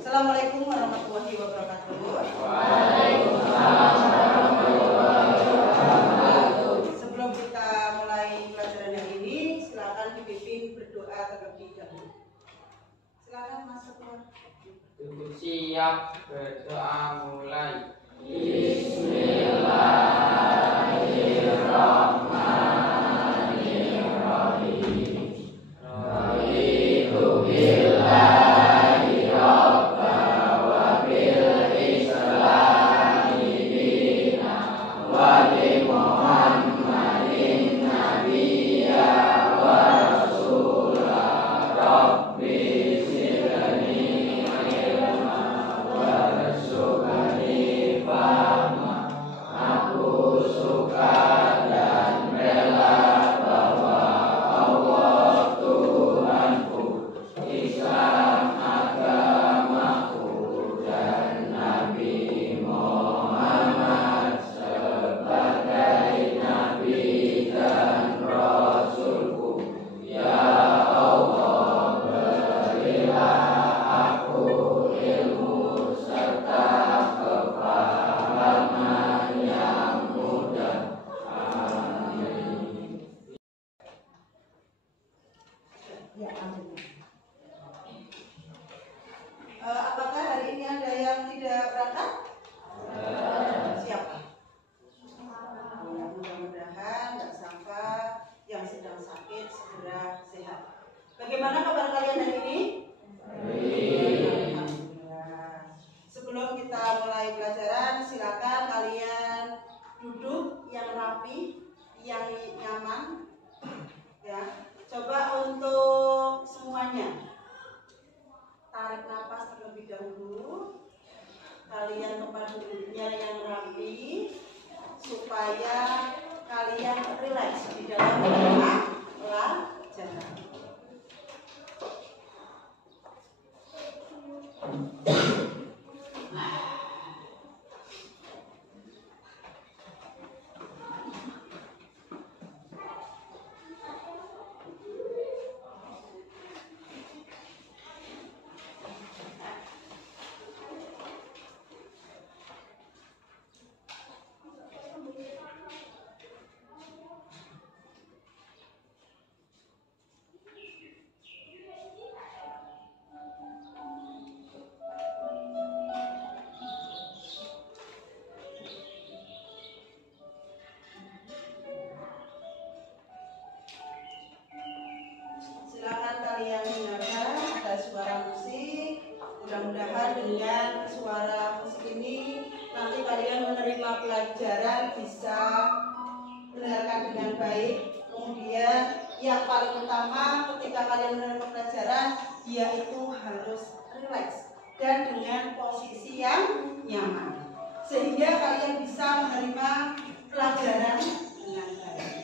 Assalamualaikum warahmatullahi wabarakatuh. Sebelum kita mulai pelajaran yang ini, silakan dipimpin berdoa terlebih dahulu. Silakan Mas Ketua. Tunggu siap, berdoa mulai. Apakah hari ini ada yang tidak berangkat? Siapa? Mudah-mudahan nggak sampai yang sedang sakit segera sehat. Bagaimana kabar kalian hari ini? Alhamdulillah. Sebelum kita mulai pelajaran, silakan kalian duduk yang rapi, yang nyaman. Ya, coba untuk semuanya tarik nafas terlebih dahulu. Kalian tempat duduknya yang rapi supaya kalian rileks di dalam pelajaran. Silakan kalian dengarkan ada suara musik. Mudah-mudahan dengan suara musik ini nanti kalian menerima pelajaran bisa mendengarkan dengan baik. Kemudian yang paling utama ketika kalian menerima pelajaran yaitu harus rileks dan dengan posisi yang nyaman sehingga kalian bisa menerima pelajaran dengan baik.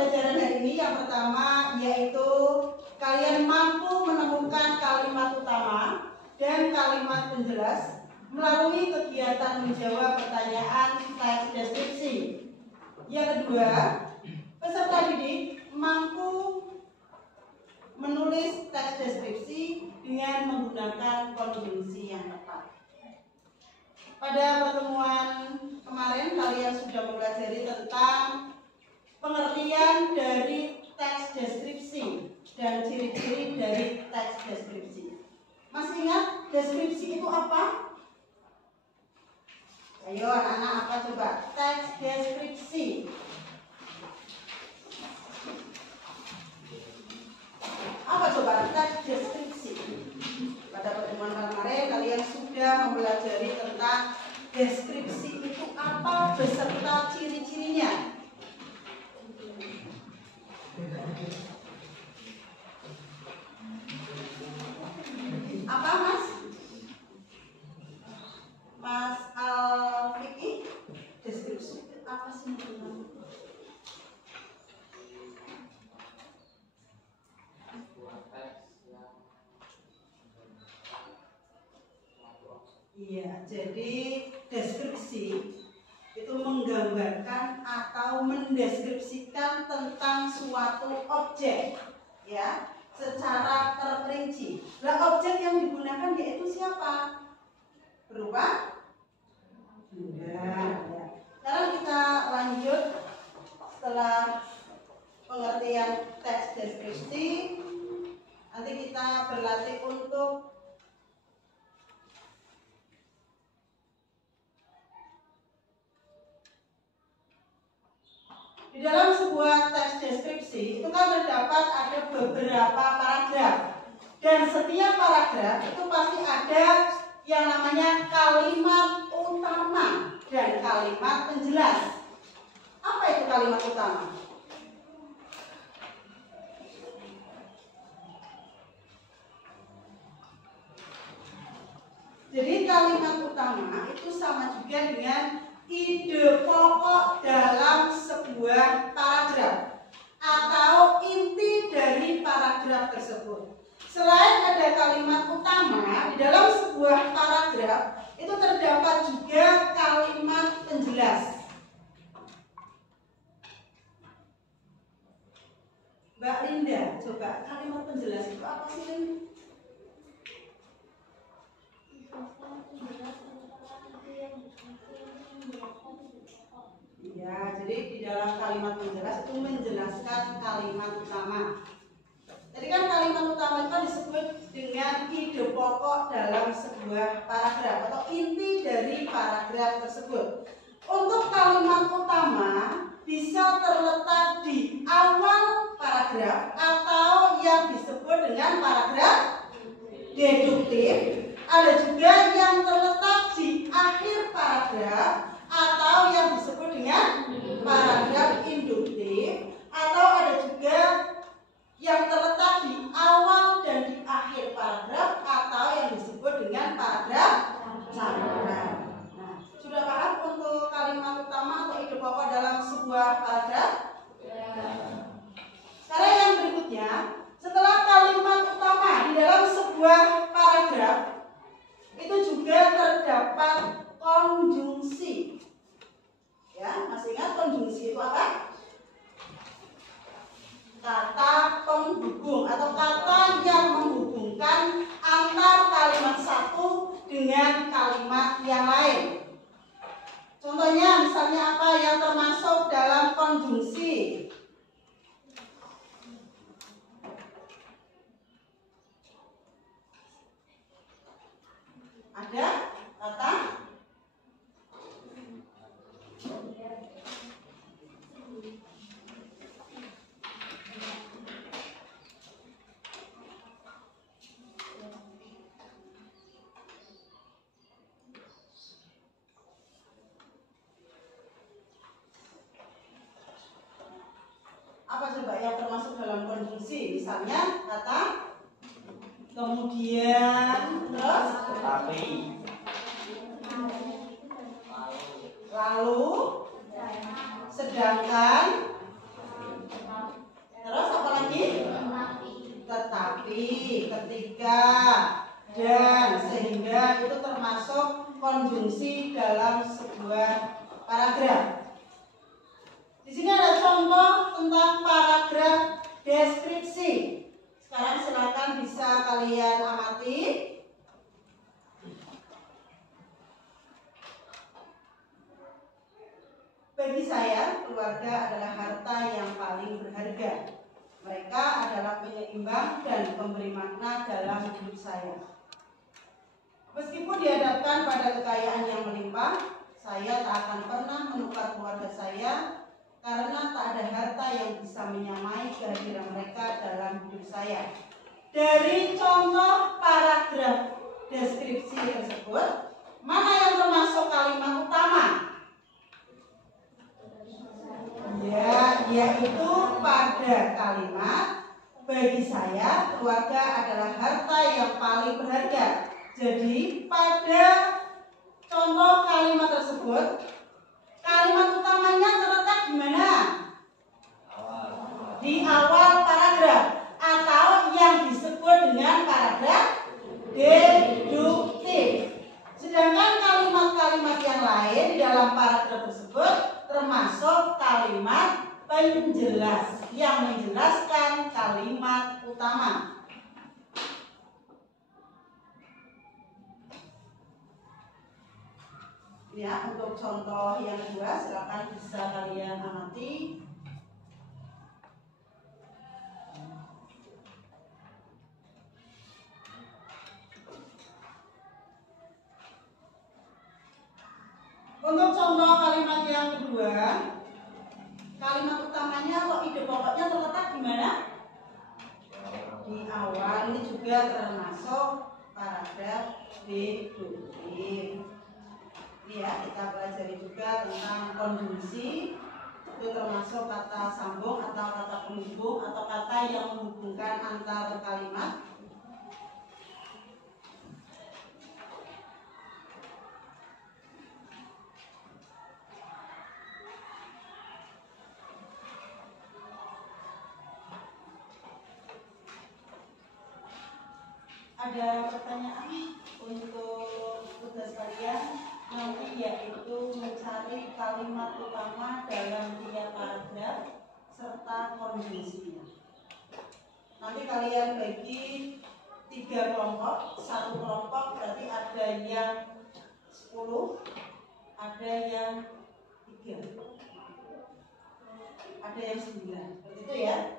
pembelajaran hari ini yang pertama yaitu kalian mampu menemukan kalimat utama dan kalimat penjelas melalui kegiatan menjawab pertanyaan teks deskripsi. Yang kedua, peserta didik mampu menulis teks deskripsi dengan menggunakan konjungsi yang tepat. Pada pertemuan kemarin kalian sudah mempelajari tentang pengertian dari teks deskripsi dan ciri-ciri dari teks deskripsi. Masih ingat deskripsi itu apa? Ayo anak-anak, apa coba? Teks deskripsi. Apa coba teks deskripsi? Pada pertemuan kemarin kalian sudah mempelajari tentang deskripsi itu apa beserta ciri-cirinya. Apa Mas? Mas Alfiki, deskripsi itu apa sih? Iya, jadi deskripsi itu menggambarkan atau mendeskripsikan tentang suatu objek, ya, secara terperinci. Nah, objek yang digunakan yaitu siapa? Berupa benda. Ya. Sekarang kita lanjut setelah pengertian teks deskripsi. Nanti kita berlatih untuk di dalam sebuah teks deskripsi itu kan terdapat ada beberapa paragraf, dan setiap paragraf itu pasti ada yang namanya kalimat utama dan kalimat penjelas. Apa itu kalimat utama? Jadi kalimat utama itu sama juga dengan ide pokok dalam sebuah paragraf atau inti dari paragraf tersebut. Selain ada kalimat utama di dalam sebuah paragraf, itu terdapat juga kalimat penjelas. Mbak Linda, coba kalimat penjelas itu apa sih, Linda? Ya, jadi di dalam kalimat penjelas itu menjelaskan kalimat utama. Jadi kan kalimat utama itu disebut dengan ide pokok dalam sebuah paragraf atau inti dari paragraf tersebut. Untuk kalimat utama bisa terletak di awal paragraf atau yang disebut dengan paragraf deduktif. Ada juga yang terletak di akhir paragraf atau yang disebut dengan paragraf induktif, atau ada juga yang terletak di awal dan di akhir paragraf atau yang disebut dengan paragraf campuran. Nah, sudah paham untuk kalimat utama atau ide pokok dalam sebuah paragraf? Sekarang yang berikutnya, setelah kalimat utama di dalam sebuah paragraf itu juga terdapat konjungsi. Ya, masih ingat konjungsi itu apa? Kata penghubung atau kata yang menghubungkan antar kalimat satu dengan kalimat yang lain. Contohnya misalnya apa yang termasuk dalam konjungsi? Ada kata apa coba yang termasuk dalam konjungsi? Misalnya kata kemudian, terus Tapi lalu, sedangkan, tapi, ketika, dan, sehingga itu termasuk konjungsi dalam sebuah paragraf. Di sini ada contoh tentang paragraf deskripsi. Sekarang silakan bisa kalian amati. Bagi saya, keluarga adalah harta yang paling berharga. Mereka adalah penyeimbang dan pemberi makna dalam hidup saya. Meskipun dihadapkan pada kekayaan yang melimpah, saya tak akan pernah menukar keluarga saya karena tak ada harta yang bisa menyamai kehadiran mereka dalam hidup saya. Dari contoh paragraf deskripsi tersebut, mana yang termasuk kalimat utama? Ya, yaitu pada kalimat bagi saya keluarga adalah harta yang paling berharga. Jadi pada contoh kalimat tersebut, kalimat utamanya terletak di mana? Di awal paragraf atau yang disebut dengan paragraf deduktif. Sedangkan kalimat-kalimat yang lain di dalam paragraf tersebut termasuk kalimat penjelas yang menjelaskan kalimat utama. Ya, untuk contoh yang kedua silakan bisa kalian amati. Untuk contoh kalimat yang kedua, kalimat utamanya atau ide pokoknya terletak di mana? Di awal. Ini juga termasuk paragraf deduktif. Ya, kita pelajari juga tentang konjungsi. Itu termasuk kata sambung atau kata penghubung atau kata yang menghubungkan antar kalimat. Ada pertanyaan untuk tugas kalian nanti, yaitu mencari kalimat utama dalam tiap paragraf serta konjungsinya. Nanti kalian bagi 3 kelompok. Satu kelompok berarti ada yang 10, ada yang 3, ada yang 9. Seperti itu ya.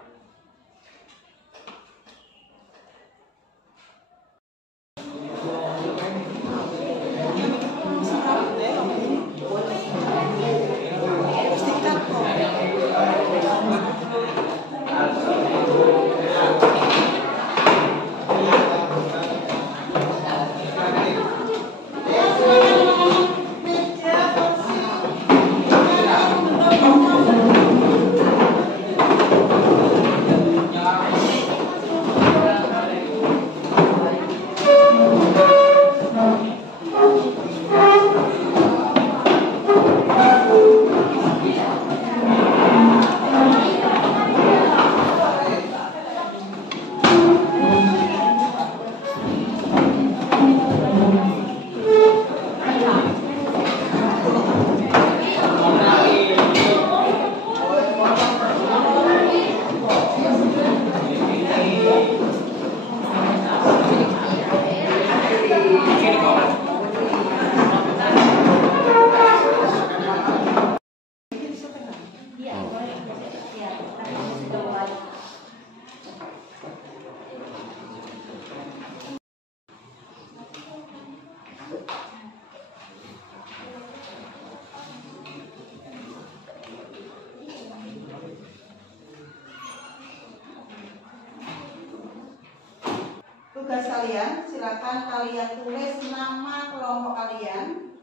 Tugas kalian, silakan kalian tulis nama kelompok kalian,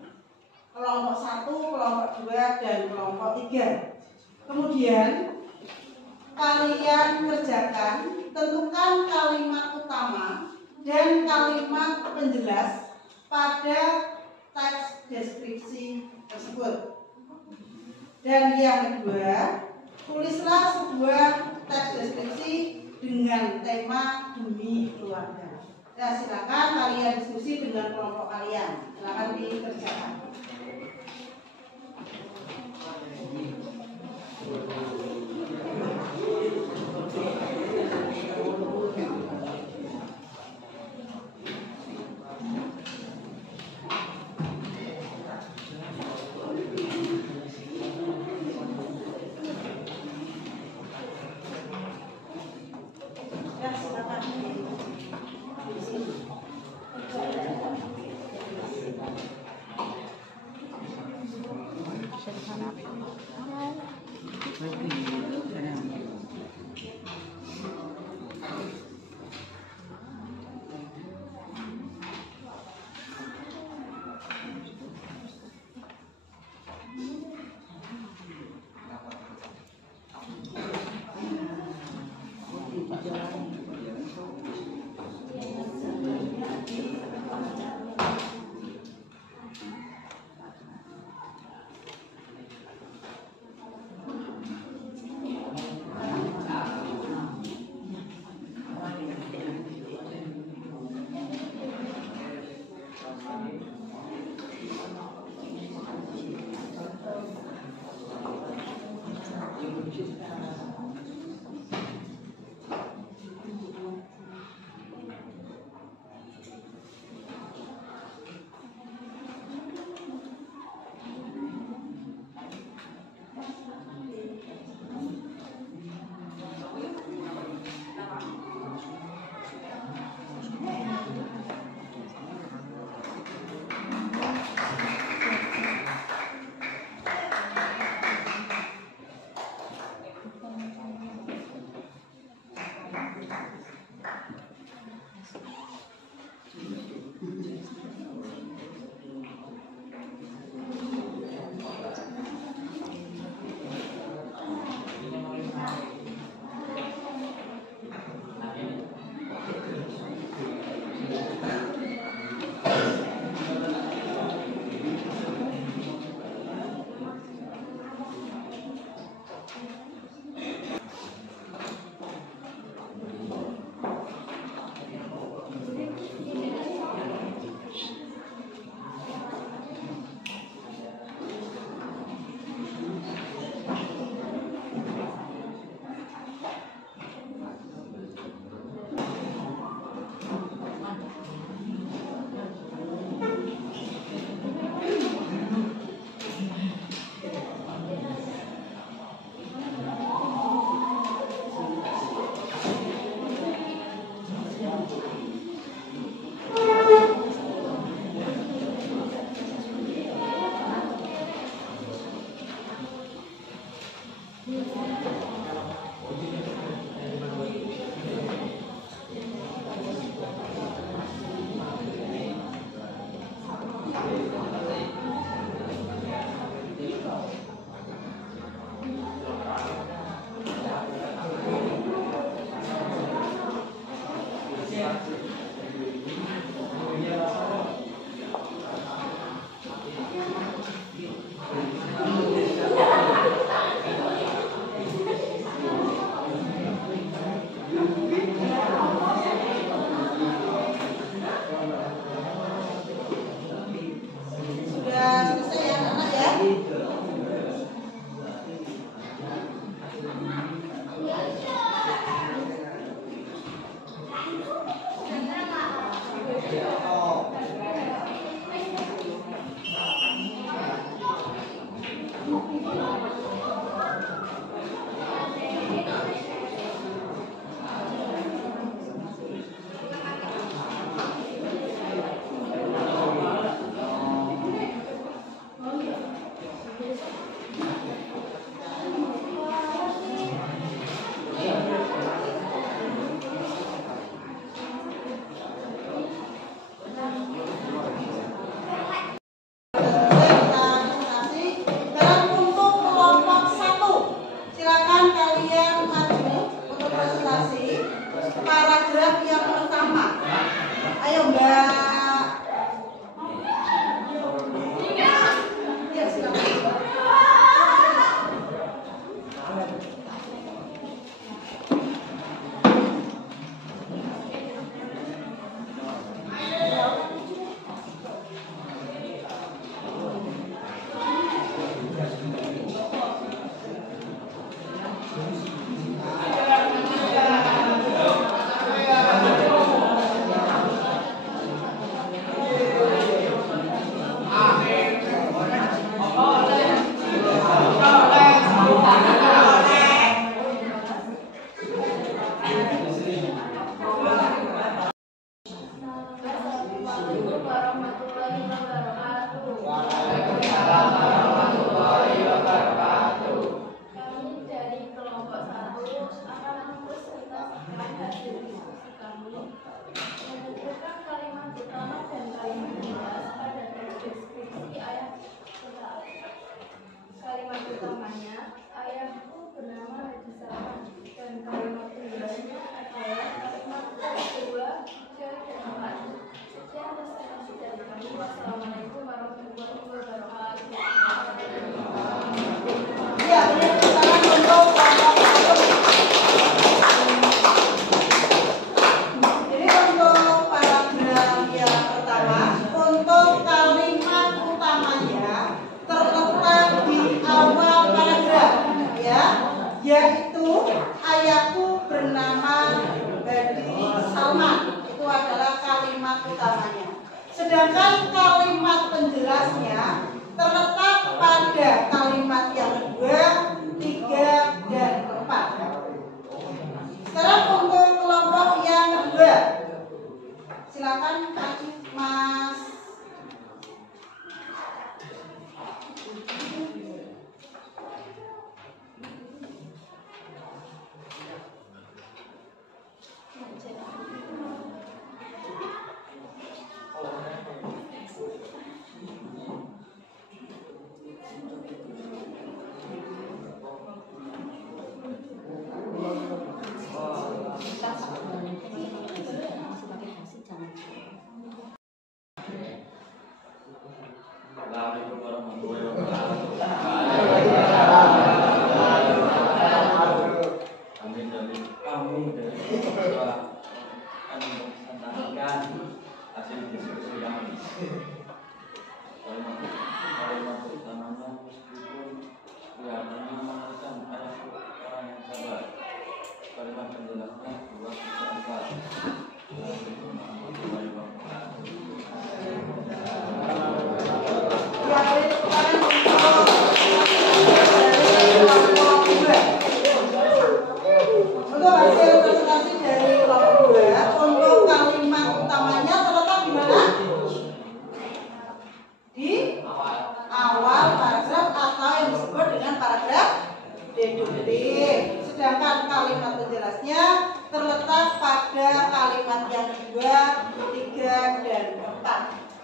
kelompok 1, kelompok 2, dan kelompok 3. Kemudian kalian kerjakan, tentukan kalimat utama dan kalimat penjelas pada teks deskripsi tersebut. Dan yang kedua, tulislah sebuah teks deskripsi dengan tema Demi Keluarga. Nah, silakan kalian diskusi dengan kelompok kalian. Silakan dikerjakan. Ya, silakan. Sedangkan kalimat penjelasnya terletak pada kalimat yang kedua, tiga, dan keempat. Sekarang untuk kelompok yang kedua, silakan Mas. Untuk hasil presentasi dari kelompok 2, untuk kalimat utamanya terletak di mana? Di awal paragraf atau yang disebut dengan paragraf deduktif. Sedangkan kalimat penjelasnya terletak pada kalimat yang kedua, ketiga, dan keempat.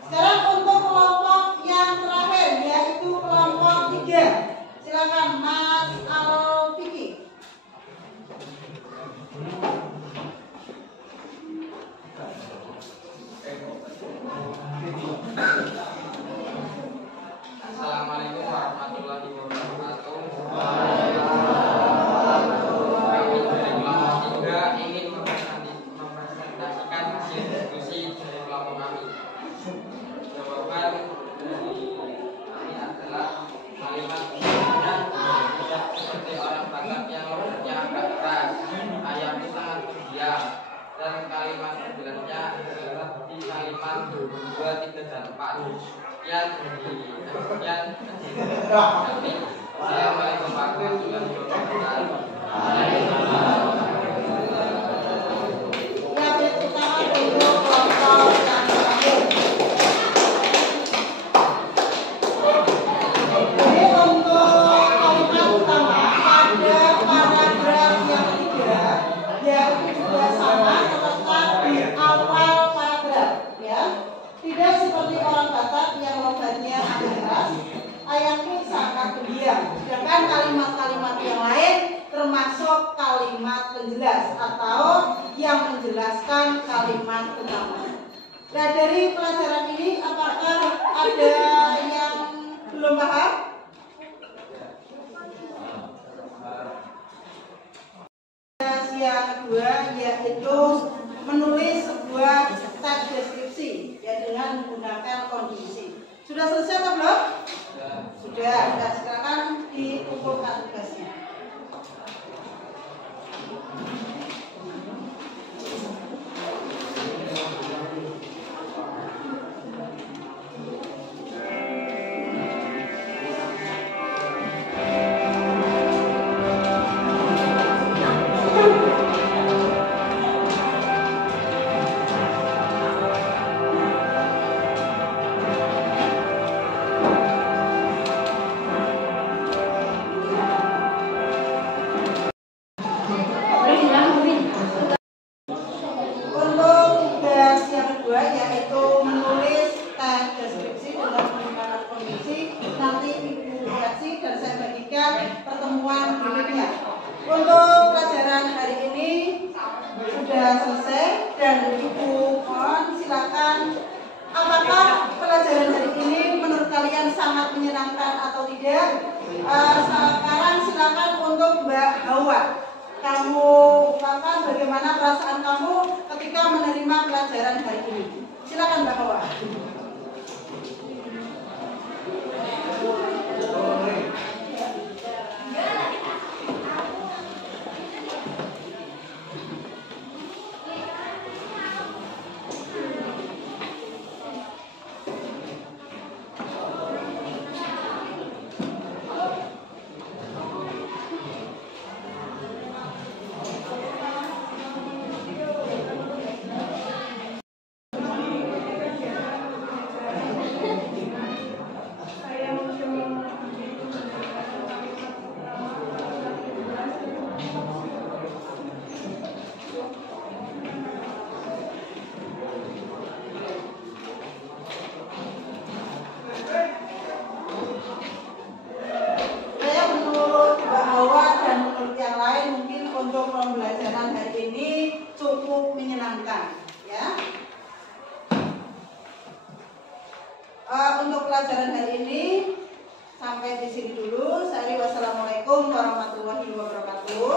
Sekarang untuk kelompok yang terakhir, yaitu kelompok 3. Silakan Mas Alfiki. Assalamualaikum warahmatullahi wabarakatuh. Kami dari kelompok 3 ingin mempresentasikan hasil diskusi dari kelompok kami. Jawaban dari kami adalah kalimat penjelasnya tidak seperti orang Batak yang logatnya agak keras, ayatnya sangat pendiam, dan kalimat penjelasnya adalah di kalimat 2, 3, dan 4. Assalamualaikum warahmatullahi wabarakatuh. Ya, pertama dulu kelompok yang terakhir. Jadi untuk kalimat utama pada paragraf yang ketiga, yaitu juga sama terletak di awal paragraf, ya. Tidak seperti orang Batak yang logatnya agak keras, ayatnya sangat pendiam. Sedangkan kalimat-kalimat yang lain termasuk kalimat penjelas atau yang menjelaskan kalimat utama. Nah, dari pelajaran ini apakah ada yang belum paham? Yang kedua yaitu menulis sebuah teks deskripsi ya dengan menggunakan kondisi. Sudah selesai atau belum? Sudah. Nah, silakan dikumpulkan tugasnya. Pertemuan berikutnya. Untuk pelajaran hari ini sudah selesai dan Ibu mohon silakan, apakah pelajaran hari ini menurut kalian sangat menyenangkan atau tidak? Sekarang silakan untuk Mbak Hawa. Kamu ungkapkan bagaimana perasaan kamu ketika menerima pelajaran hari ini. Silakan Mbak Hawa. pembelajaran hari ini cukup menyenangkan, ya. Untuk pelajaran hari ini sampai di sini dulu. Wassalamualaikum warahmatullahi wabarakatuh.